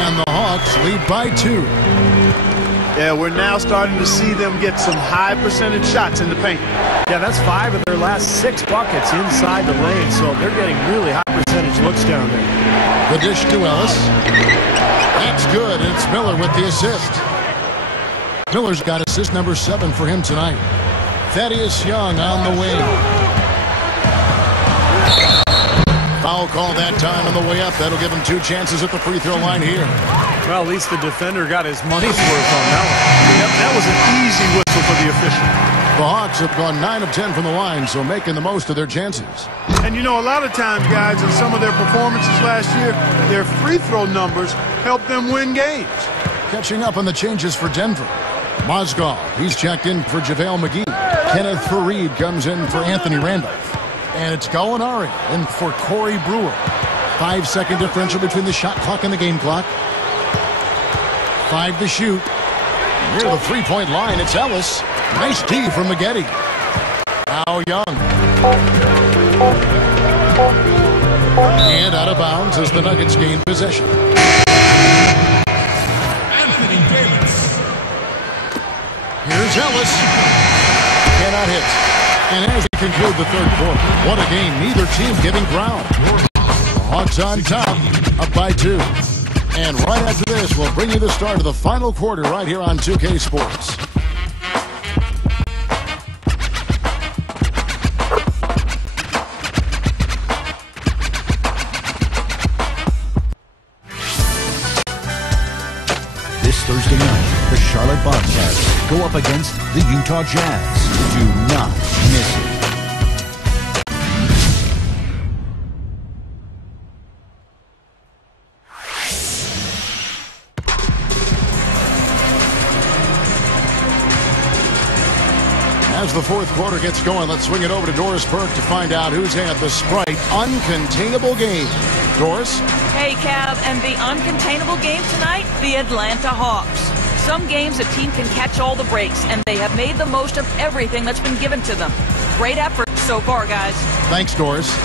And the Hawks lead by 2. Yeah, we're now starting to see them get some high percentage shots in the paint. Yeah, that's 5 of their last 6 buckets inside the lane, so they're getting really high percentage looks down there. The dish to Ellis. That's good, and it's Miller with the assist. Miller's got assist number 7 for him tonight. Thaddeus Young on the wing. Foul call that time on the way up. That'll give him 2 chances at the free throw line here. Well, at least the defender got his money's worth on that one. Yep, that was an easy whistle for the official. The Hawks have gone 9 of 10 from the line, so making the most of their chances. And, you know, a lot of times, guys, in some of their performances last year, their free throw numbers helped them win games. Catching up on the changes for Denver. Mozgov, he's checked in for JaVale McGee. Kenneth Faried comes in for Anthony Randolph. And it's Gallinari in for Corey Brewer. 5-second differential between the shot clock and the game clock. 5 to shoot. Near the three-point line, it's Ellis. Nice D from Maggette. Now Young. And out of bounds as the Nuggets gain possession. Here's Ellis. Cannot hit. And as we conclude the third quarter, what a game. Neither team giving ground. Hawks on top, up by 2. And right after this, we'll bring you the start of the final quarter right here on 2K Sports. This Thursday night, the Charlotte Bobcats go up against the Utah Jazz. Do not miss it. As the fourth quarter gets going, let's swing it over to Doris Burke to find out who's had the Sprite uncontainable game. Doris? Hey, Cav, and the uncontainable game tonight, the Atlanta Hawks. Some games a team can catch all the breaks, and they have made the most of everything that's been given to them. Great effort so far, guys. Thanks, Doris.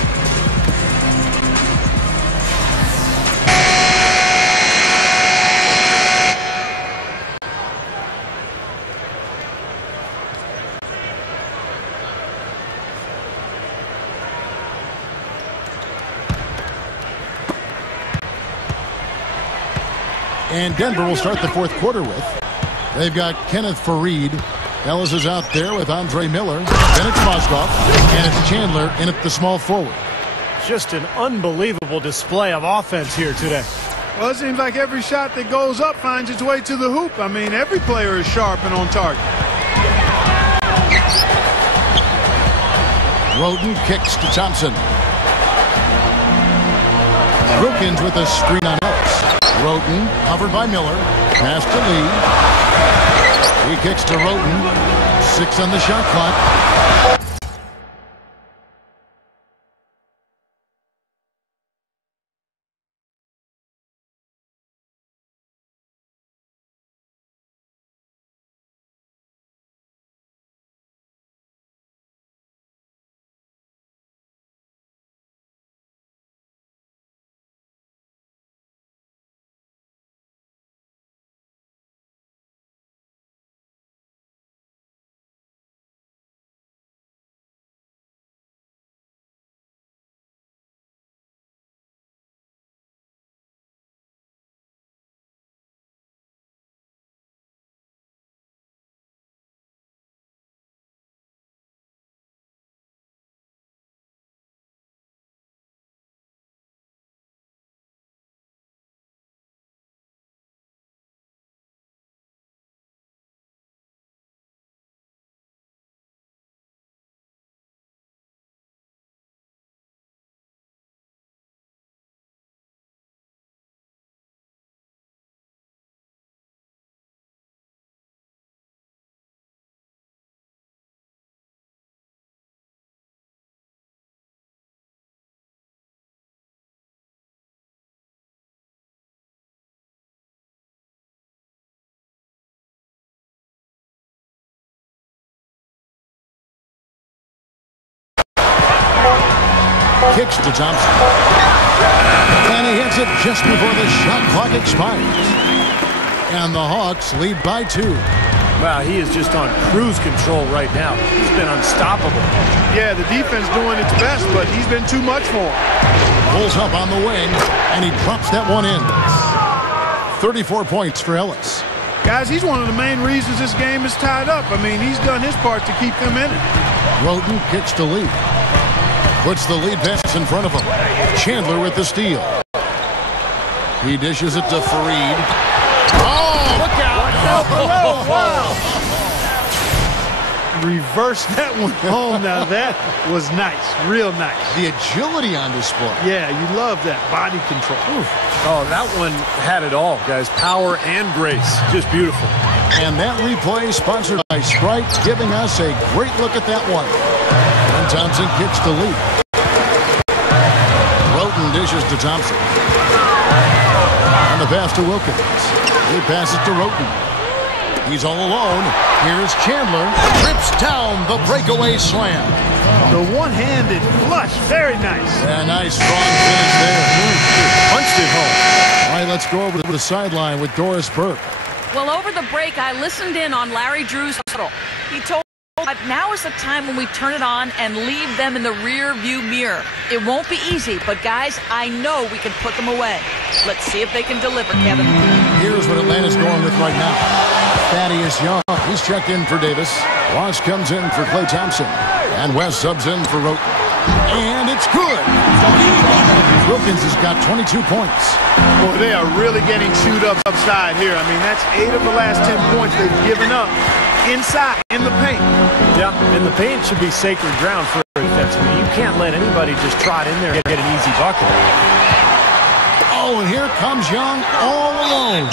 And Denver will start the fourth quarter with. They've got Kenneth Faried. Ellis is out there with Andre Miller. Then it's Mozgov. And it's Chandler in at the small forward. Just an unbelievable display of offense here today. Well, it seems like every shot that goes up finds its way to the hoop. I mean, every player is sharp and on target. Roden kicks to Thompson. Wilkins with a screen on Ellis. Roden covered by Miller. Pass to Lee. He kicks to Roden. 6 on the shot clock. Kicks to Thompson. And he hits it just before the shot clock expires. And the Hawks lead by 2. Wow, he is just on cruise control right now. He's been unstoppable. Yeah, the defense doing its best, but he's been too much for him. Pulls up on the wing, and he drops that one in. 34 points for Ellis. Guys, he's one of the main reasons this game is tied up. I mean, he's done his part to keep them in it. Roden kicks to Lee. Puts the lead pass in front of him. Chandler with the steal. He dishes it to Fareed. Oh, look out! Oh, wow! Reverse that one home. Now that was nice, real nice. The agility on display. Yeah, you love that body control. Oof. Oh, that one had it all, guys. Power and grace. Just beautiful. And that replay sponsored by Sprite, giving us a great look at that one. And Thompson kicks to Lee. Roden dishes to Thompson. And the pass to Wilkins. He passes to Roden. He's all alone. Here's Chandler. Trips down the breakaway slam. The one-handed flush. Very nice. A nice strong finish there. Punched it home. All right, let's go over to the sideline with Doris Burke. Well, over the break, I listened in on Larry Drew's huddle. He told me now is the time when we turn it on and leave them in the rear view mirror. It won't be easy, but guys, I know we can put them away. Let's see if they can deliver, Kevin. Here's what Atlanta's going with right now. Thaddeus Young, he's checked in for Davis. Ross comes in for Klay Thompson. And West subs in for Roten. And it's good. Wilkins has got 22 points. Boy, they are really getting chewed up upside here. I mean, that's 8 of the last 10 points they've given up inside, in the paint. Yeah, and the paint should be sacred ground for defense. I mean, you can't let anybody just trot in there and get an easy bucket. Oh, and here comes Young all alone.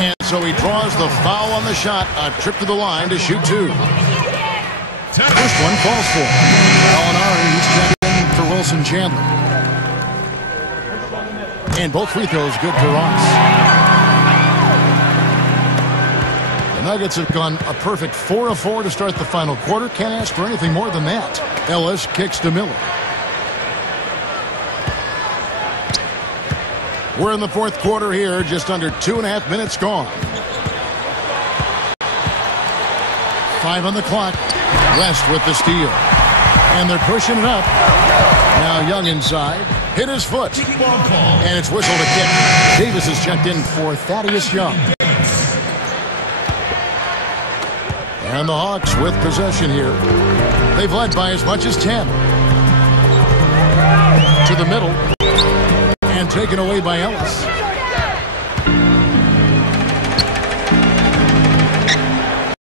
And so he draws the foul on the shot. A trip to the line to shoot 2. First one falls for Gallinari. He's checked in for Wilson Chandler. And both free throws good for Ross. The Nuggets have gone a perfect 4 of 4 to start the final quarter. Can't ask for anything more than that. Ellis kicks to Miller. We're in the fourth quarter here, just under 2.5 minutes gone. 5 on the clock. West with the steal. And they're pushing it up. Now Young inside. Hit his foot. And it's whistled a kick. Davis is checked in for Thaddeus Young. And the Hawks with possession here. They've led by as much as 10. to the middle. And taken away by Ellis.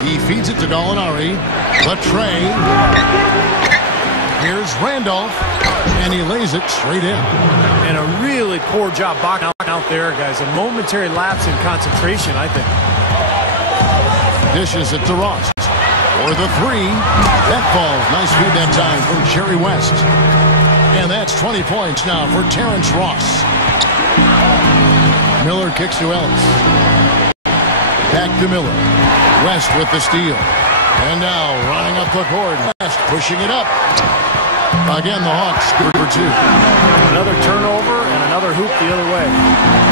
He feeds it to Gallinari. The tray. Here's Randolph. And he lays it straight in. And a really poor job boxing out there, guys. A momentary lapse in concentration, I think. Dishes it to Ross. For the three. That falls. Nice feed that time from Jerry West. And that's 20 points now for Terrence Ross. Miller kicks to Ellis. Back to Miller. West with the steal. And now running up the court. West pushing it up. Again, the Hawks score for two. Another turnover and another hoop the other way.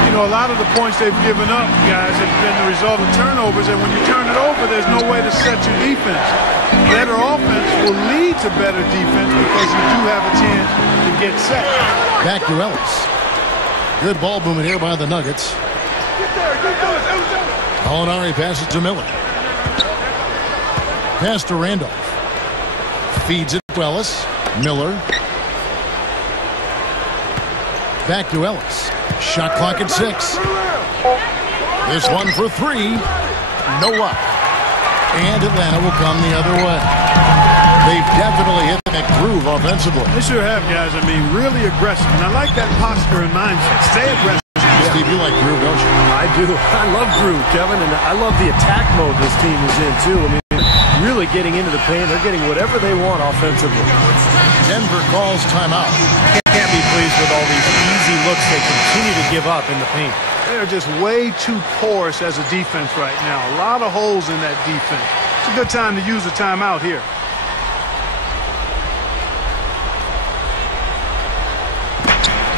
You know, a lot of the points they've given up, guys, have been the result of turnovers. And when you turn it over, there's no way to set your defense. Better offense will lead to better defense because you do have a chance to get set. Back to Ellis. Good ball movement here by the Nuggets. Gallinari passes to Miller. Pass to Randolph. Feeds it to Ellis. Miller. Back to Ellis. Shot clock at 6. This one for 3. No luck. And Atlanta will come the other way. They've definitely hit that groove offensively. They sure have, guys. I mean, really aggressive. And I like that posture and mindset. Stay aggressive. Steve, you like groove, don't you? I do. I love groove, Kevin, and I love the attack mode this team is in, too. I mean, really getting into the paint. They're getting whatever they want offensively. Denver calls timeout. Can't be pleased with all these easy looks they continue to give up in the paint. They're just way too porous as a defense right now. A lot of holes in that defense. It's a good time to use a timeout here.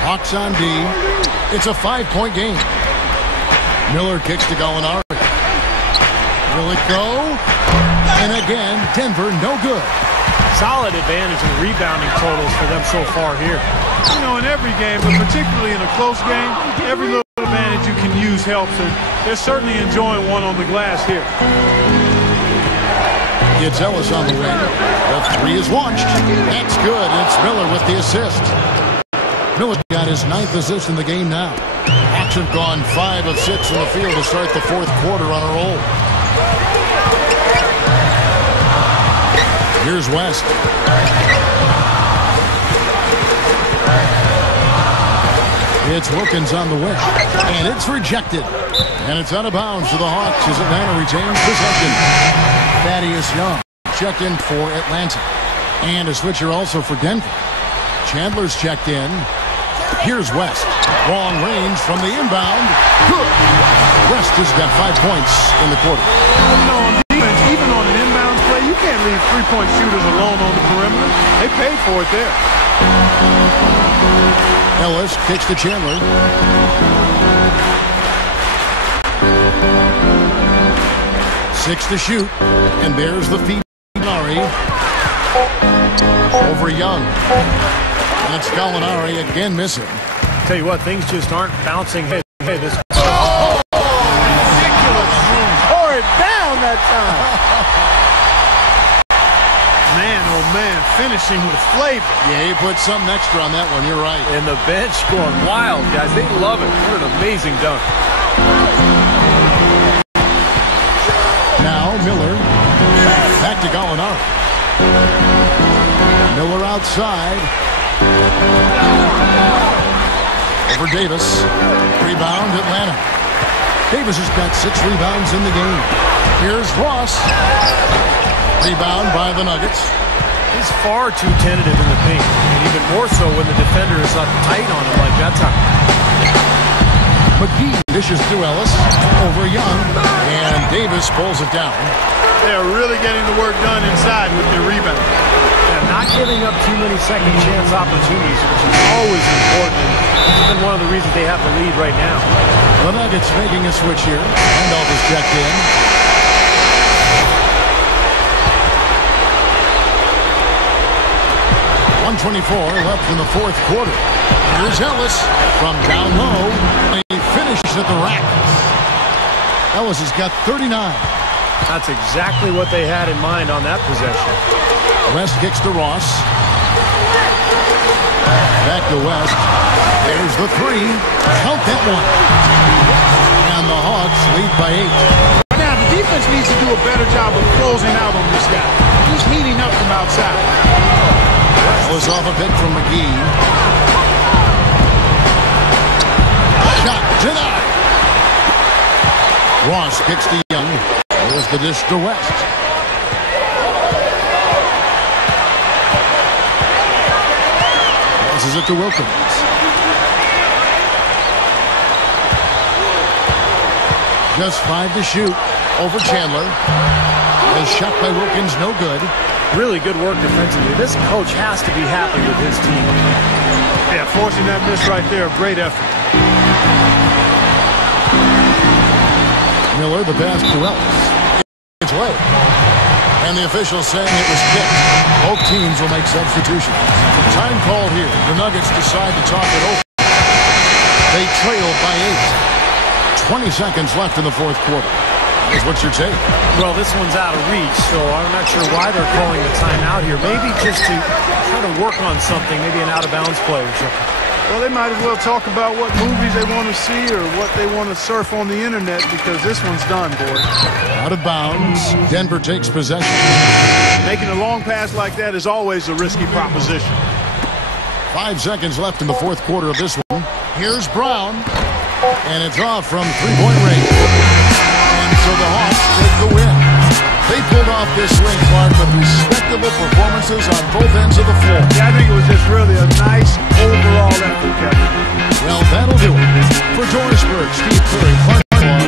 Hawks on D. It's a 5-point game. Miller kicks to Gallinari. Will it go? And again, Denver no good. Solid advantage in rebounding totals for them so far here. You know, in every game, but particularly in a close game, every little advantage you can use helps, and they're certainly enjoying one on the glass here. It's Ellis on the wing. The three is launched. That's good. It's Miller with the assist. Miller got his 9th assist in the game now. Hawks have gone 5 of 6 in the field to start the 4th quarter on a roll. Here's West. It's Wilkins on the wing. And it's rejected. And it's out of bounds to the Hawks as Atlanta retains possession. Thaddeus Young checked in for Atlanta. And a switcher also for Denver. Chandler's checked in. Here's West. Long range from the inbound. Good. West has got 5 points in the quarter. No, on defense, even on an inbound play, you can't leave three-point shooters alone on the perimeter. They paid for it there. Ellis kicks to Chandler. Six to shoot. And there's the feed. Gallinari. Over Young. That's Gallinari again missing. Tell you what, things just aren't bouncing. Hey, this. Oh, ridiculous. Tore it down that time. Man, oh man, finishing with flavor. Yeah, he put something extra on that one. You're right. And the bench going wild, guys. They love it. What an amazing dunk. Now Miller. Back to Gallinari. Miller outside. Over Davis. Rebound, Atlanta. Davis has got 6 rebounds in the game. Here's Ross. Rebound by the Nuggets. He's far too tentative in the paint. And even more so when the defender is up tight on him like that time. McGee dishes to Ellis. Over Young. And Davis pulls it down. They're really getting the work done inside with their rebound. And not giving up too many second chance opportunities, which is always important. It's been one of the reasons they have the lead right now. The Nuggets making a switch here. Randolph is checked in. .124 left in the 4th quarter. Here's Ellis from down low. He finishes at the rack. Ellis has got 39. That's exactly what they had in mind on that possession. West kicks to Ross. Back to West. There's the three. Count that one. And the Hawks lead by 8. Now, the defense needs to do a better job of closing out on this guy. He's heating up from outside. That was off a pick from McGee. Shot denied. Ross kicks to Young. There's the dish to West. Passes it to Wilkins. Just 5 to shoot over Chandler. His shot by Wilkins, no good. Really good work defensively. This coach has to be happy with his team. Yeah, forcing that miss right there. Great effort. Miller, the pass to Ellis. It's late. And the officials saying it was kicked. Both teams will make substitutions. Time called here. The Nuggets decide to talk it over. They trail by 8. 20 seconds left in the fourth quarter. What's your take? Well, this one's out of reach, so I'm not sure why they're calling the timeout here. Maybe just to try to work on something, maybe an out-of-bounds play or something. Well, they might as well talk about what movies they want to see or what they want to surf on the internet, because this one's done, boys. Out of bounds. Denver takes possession. Making a long pass like that is always a risky proposition. 5 seconds left in the fourth quarter of this one. Here's Brown. And it's off from three-point range. And so the Hawks take the win. They pulled off this win, Clark, with respectable performances on both ends of the floor. Yeah, I think it was just really a nice overall effort, Kevin. Well, that'll do it. For Dorisburg, Steve Curry, Clark Harlow,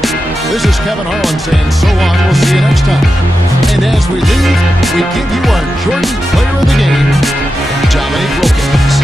this is Kevin Harlan saying so long. We'll see you next time. And as we leave, we give you our Jordan Player of the Game, Dominique Wilkins.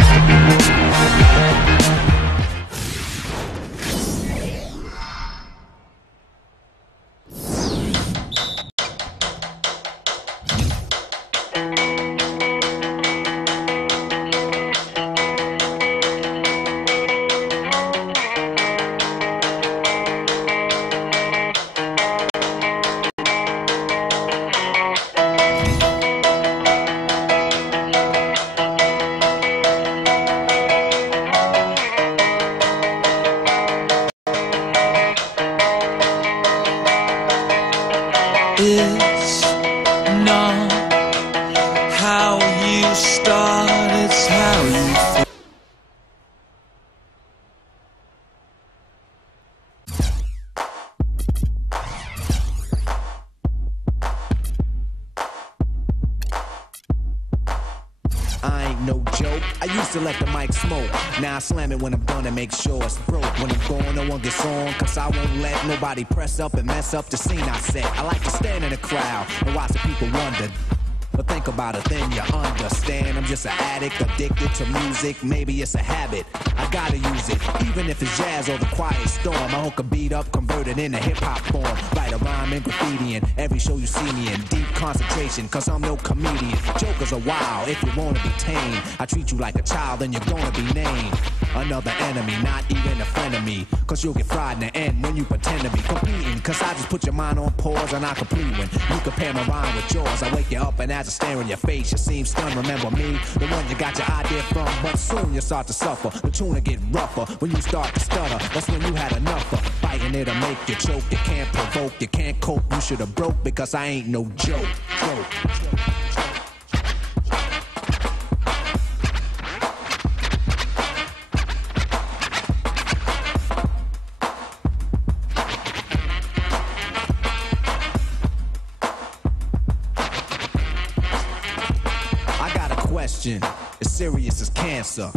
It's not how you start, it's how you finish. I ain't no joke. I used to let the mic smoke. Now I slam it when I'm done and make sure it's broke. When I'm gone, no one gets on, cause I won't let nobody press up and mess up the scene I set. I like to stand in the crowd and watch the people wonder. But think about it, then you understand. I'm just an addict, addicted to music. Maybe it's a habit, I gotta use it. Even if it's jazz or the quiet storm, I hook a beat up, convert it into hip-hop form. Write a rhyme in graffiti in every show you see me in. Deep concentration, cause I'm no comedian. Jokers are wild, if you wanna be tame. I treat you like a child, then you're gonna be named another enemy, not even a friend of me. Cause you'll get fried in the end when you pretend to be competing. Cause I just put your mind on pause and I complete when you compare my rhyme with yours. I wake you up and as I stare in your face, you seem stunned. Remember me, the one you got your idea from. But soon you start to suffer, the tune will get rougher. When you start to stutter, that's when you had enough of fighting. It'll make you choke, you can't provoke, you can't cope. You should have broke because I ain't no joke. As serious as cancer.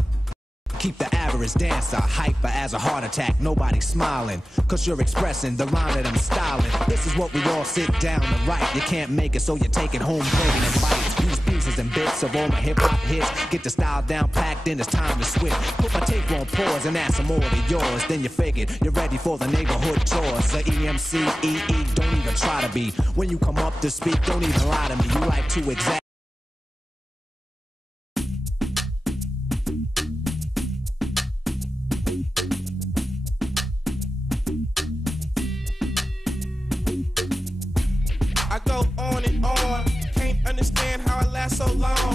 Keep the average dancer hyper as a heart attack. Nobody smiling, cause you're expressing the rhyme that I'm styling. This is what we all sit down to write. You can't make it, so you take it home, breaking and bites. Use pieces and bits of all my hip-hop hits. Get the style down packed, then it's time to switch. Put my tape on pause and add some more to yours. Then you figured you're ready for the neighborhood chores. The EMC, EE, don't even try to be. When you come up to speak, don't even lie to me. You like to exact. I go on and on, can't understand how I last so long.